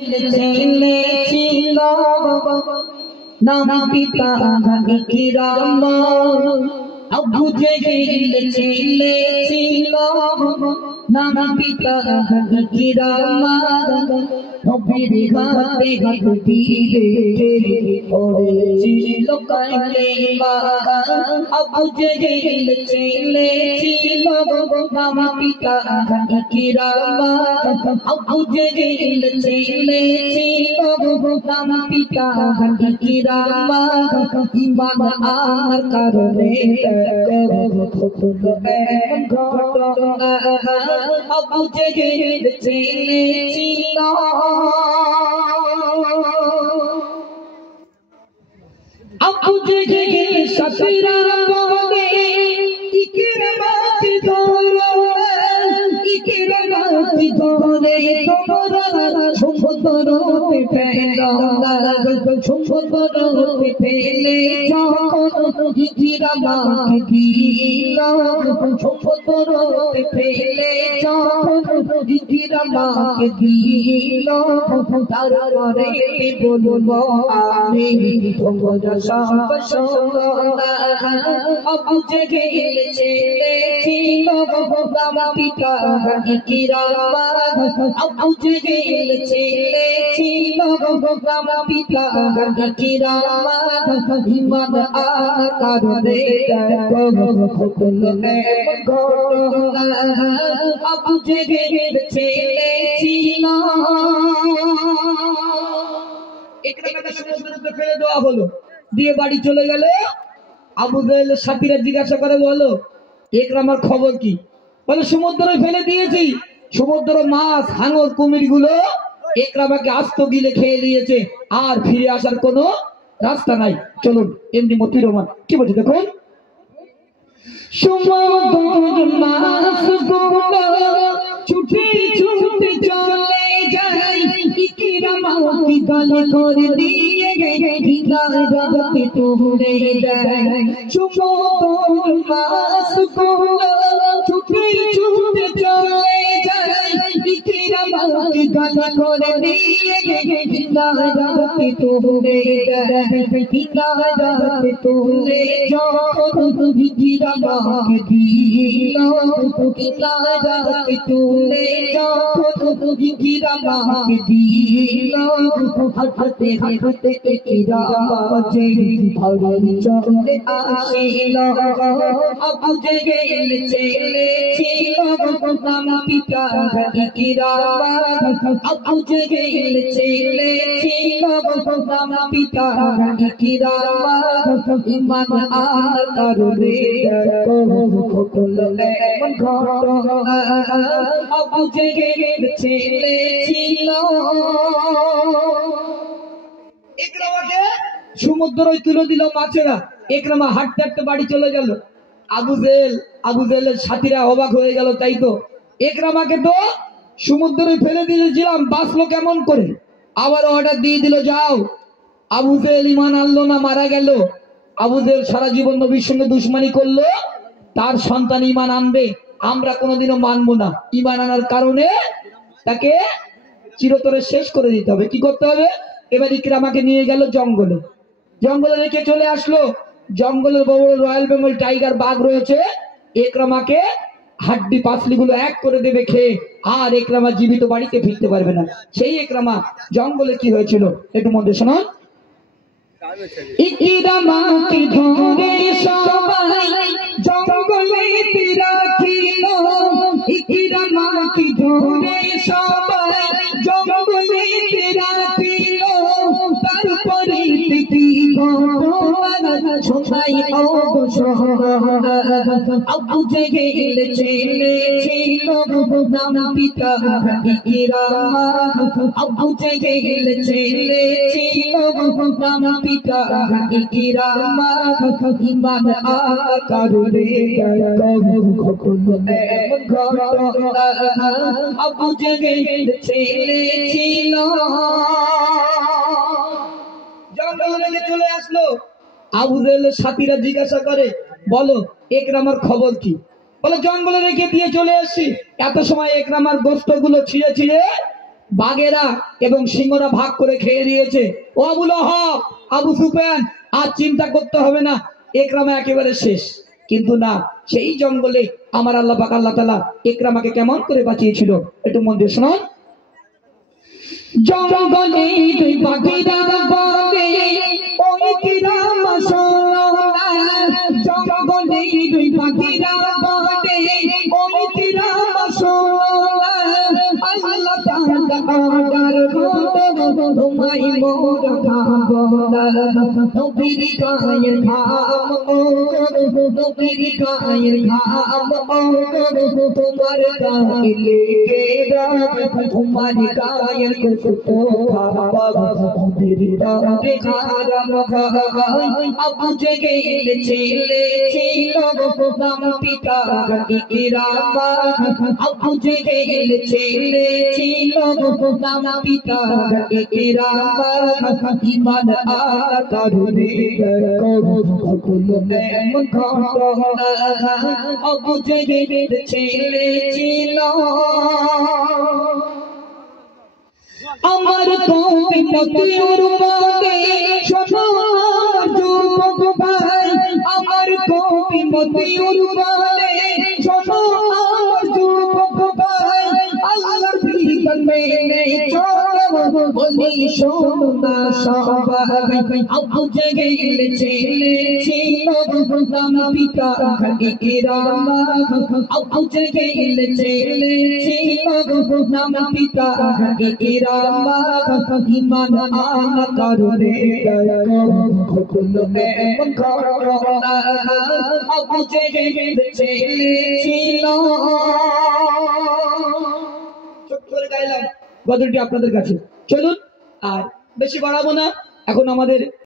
ছেলে ছিল নাম পিতা ইকরাম আবু জেহেল ছেলে ছিল নাম পিতা ইকরাম নবীর হাতে হাতে পড়েছিল কালেমা আবু জেহেল ছেলে ছিল নাম পিতা ইকরাম আবু জেহেল ছেলে ছিল নাম পিতা ইকরাম ঈমান আনার কারণে আবু জেহেল ছেলে ছিল আবু জেহেল সাথীরা বলে ইকরামাকে ধরো ইকরামাকে ধরে তোমরা সমুদ্রতে ফেলো সমুদ্রতে ফেলে যখন ইকরামাকে দিল সমুদ্রতে ফেলে যখন ইকরামাকে দিল তারপরে বলবো আমি তোমরা সব শোনো আবু জেহেল ছেলে ছিল নাম পিতা ইকরাম আবু জেহেল ছেলে ছিল নাম পিতা ইকরাম ঈমান আনার কারণে আবু জেহেল ছেলে ছিল ইকরামাকে সমুদ্রে ফেলে দেওয়া হলো দিয়ে বাড়ি চলে গেল আবু জেহেলের সাথীরা জিজ্ঞাসা করে বলো ইকরামার খবর কি বলে সমুদ্রে ফেলে দিয়েছি সমুদ্র মাছ হাঙর কুমির গুলো ইকরামাকে আস্ত গিলে খেয়ে দিয়েছে আর ফিরে আসার কোনো রাস্তা নাই চলুন এমনি মতিউর রহমান কি বলছে দেখুন সমুদ্র মাছ গুলো ছুটে ছুটে চলে যায় ইকরামাকে গলে করে দিয়ে হিদায়াতে তুলে দেয় সমুদ্র মাছ গুলো ছুটে ছুটে চলে যায় ইকরামাকে গলে করে দিয়ে হিদায়াতে তুলে দেয় হিদায়াতে তুলে যখন ইকরামাকে দিল হিদায়াতে তুলে যখন ইকরামাকে দিল হাতে হাতে ইকরামাকে ধরে চলে আসিল আবু জেহেল ছেলে ছিল নাম পিতা ইকরাম আবু জেহেল ছেলে ছিল নাম পিতা ইকরাম ঈমান আনার কারণে আবু জেহেল ছেলে ছিল ইকরামাকে সমুদ্রে তুলে দিল মাছেরা ইকরামা হাঁটতে হাঁটতে বাড়ি চলে গেল আবু জেহেলের সাথীরা অবাক হয়ে গেল তাই তো ইকরামাকে তো সমুদ্রে ফেলে দিয়েছিলাম বাঁচলো কেমন করে আবার অর্ডার দিয়ে দিল যাও আবু জেহেল ঈমান আনলো না মারা গেল আবু জেহেল সারা জীবন নবীর সঙ্গে দুশমনি করলো তার সন্তান ঈমান আনবে আমরা কোনোদিনও মানবো না ঈমান আনার কারণে তাকে চিরতরে শেষ করে দিতে হবে কি করতে হবে এবার ইকরামাকে নিয়ে গেল জঙ্গলে জঙ্গলে রেখে চলে আসলো জঙ্গলের বড় বড় রয়্যাল বেঙ্গল টাইগার বাঘ রয়েছে ইকরামাকে হাড্ডি পাসলি গুলো এক করে দেবে খেয়ে আর ইকরামা জীবিত বাড়িতে ফিরতে পারবে না সেই ইকরামা জঙ্গলে কি হয়েছিল একটু মধ্যে শোনান ইকরামাকে ধরে সবাই জঙ্গলেতে রাখিল ইকরামাকে ধরে সবাই জঙ্গলেতে রাখিল তারপরে কি ঘটনা সবাই অবসর আবু জেহেল ছেলে ছিল নাম পিতা ইকরাম আবু জেহেল ছেলে ছিল নাম পিতা ইকরাম ঈমান আনার কারণে আবু জেহেল ছেলে ছিল জঙ্গলে চলে আসলো আবু জেহেলের সাথীরা জিজ্ঞাসা করে বলো ইকরামার খবর কি বলে জঙ্গলে রেখে দিয়ে চলে এসেছি এত সময় ইকরামার গোশত গুলো ছিঁড়ে ছিঁড়ে বাঘেরা এবং সিংহরা ভাগ করে খেয়ে দিয়েছে। ও আবু লাহাব, আবু সুফিয়ান, আর চিন্তা করতে হবে না, ইকরামা একেবারে শেষ। কিন্তু না, সেই জঙ্গলে আমার আল্লাহ পাক আল্লাহ তাআলা ইকরামাকে কেমন করে বাঁচিয়েছিল, একটু মন দিয়ে শুনুন। জঙ্গলে দুই পাখিরা বলে ওই ইকরামা শোনো না, জঙ্গলে দুই পাখিরা বলে ওই ইকরামা শোনো না, আল্লাহ তাআলা অর্ডার করলো তোমায় মোর খাবো না, নবীর গায়ের খাবো, নবীর গায়ের খাবো, তোমার গায়ে লেগে যাবে, তোমার গায়ের কুতো খাবো, নবীর গায়ে হারাম খাই। আবু জেহেল ছেলে ছিল নাম পিতা ইকরামা, আবু জেহেল ছেলে ছিল নাম পিতা ইকরামা, ঈমান আনা কারণে কখনো এমন ঘটনা, আবু জেহেল ছেলে ছিল। আমার কবি মতিউর বলে শোনো আমার যুবক ভাই, আমার কবি মতিউর বলে শোনো আমার যুবক ভাই, আল্লাহর বিধান মেনে চলো বলি শোনো না সবাই। আবু জেহেল ছেলে ছিল নাম পিতা ইকরামা, আবু জেহেল ছেলে ছিল নাম পিতা ইকরামা, ঈমান আনা কারণে কখনো এমন ঘটনা, আবু জেহেল ছেলে ছিল। ছোট্ট করে গাইলাম গজলটি আপনাদের কাছে। চলুন আর বেশি বাড়াবো না, এখন আমাদের